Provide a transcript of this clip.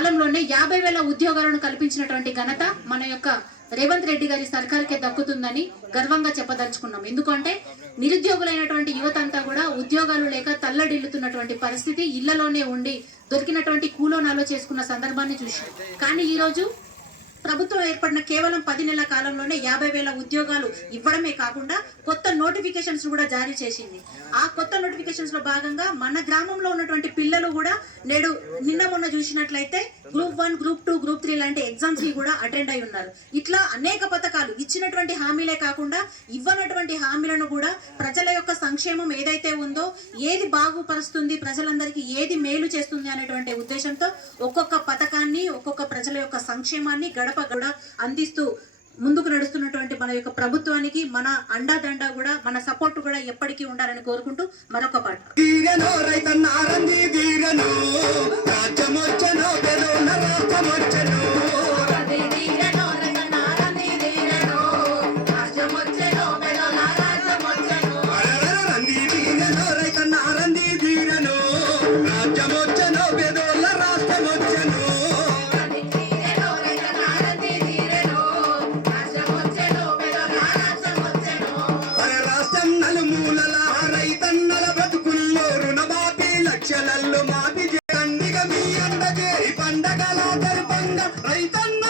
కాలంలోనే 50,000 ఉద్యోగాలను కల్పించినటువంటి ఘనత మన యొక్క రేవంత్ రెడ్డి గారి సర్కార్కే దక్కుతుందని గర్వంగా చెప్పదలుచుకున్నాం. ఎందుకంటే నిరుద్యోగులైనటువంటి యువత అంతా కూడా ఉద్యోగాలు లేక తల్లడిల్లుతున్నటువంటి పరిస్థితి, ఇళ్లలోనే ఉండి దొరికినటువంటి కూలోనాలో చేసుకున్న సందర్భాన్ని చూసాం. కానీ ఈరోజు ప్రభుత్వం ఏర్పడిన కేవలం 10 నెలల కాలంలోనే 50,000 ఉద్యోగాలు ఇవ్వడమే కాకుండా కొత్త నోటిఫికేషన్స్ కూడా జారీ చేసింది. ఆ కొత్త నోటిఫికేషన్స్ లో భాగంగా మన గ్రామంలో ఉన్నటువంటి పిల్లలు కూడా నేడు నిన్న మొన్న చూసినట్లయితే గ్రూప్ 1, గ్రూప్ 2, గ్రూప్ 3 లాంటి ఎగ్జామ్స్ కి కూడా అటెండ్ అయి ఉన్నారు. ఇట్లా అనేక పథకాలు ఇచ్చినటువంటి హామీలే కాకుండా ఇవ్వనటువంటి హామీలను కూడా ప్రజల యొక్క సంక్షేమం ఏదైతే ఉందో, ఏది బాగుపరుస్తుంది, ప్రజలందరికీ ఏది మేలు చేస్తుంది అనేటువంటి ఉద్దేశంతో ఒక్కొక్క పథకాన్ని, ఒక్కొక్క ప్రజల యొక్క సంక్షేమాన్ని గడప కూడా అందిస్తూ ముందుకు నడుస్తున్నటువంటి మన యొక్క ప్రభుత్వానికి మన అండాదండ కూడా, మన సపోర్ట్ కూడా ఎప్పటికీ ఉండాలని కోరుకుంటూ మరొక పాట. లక్షలల్లో మాటి చేయండిగా మీ అండగే పండగల జరుపంగా రైతన్న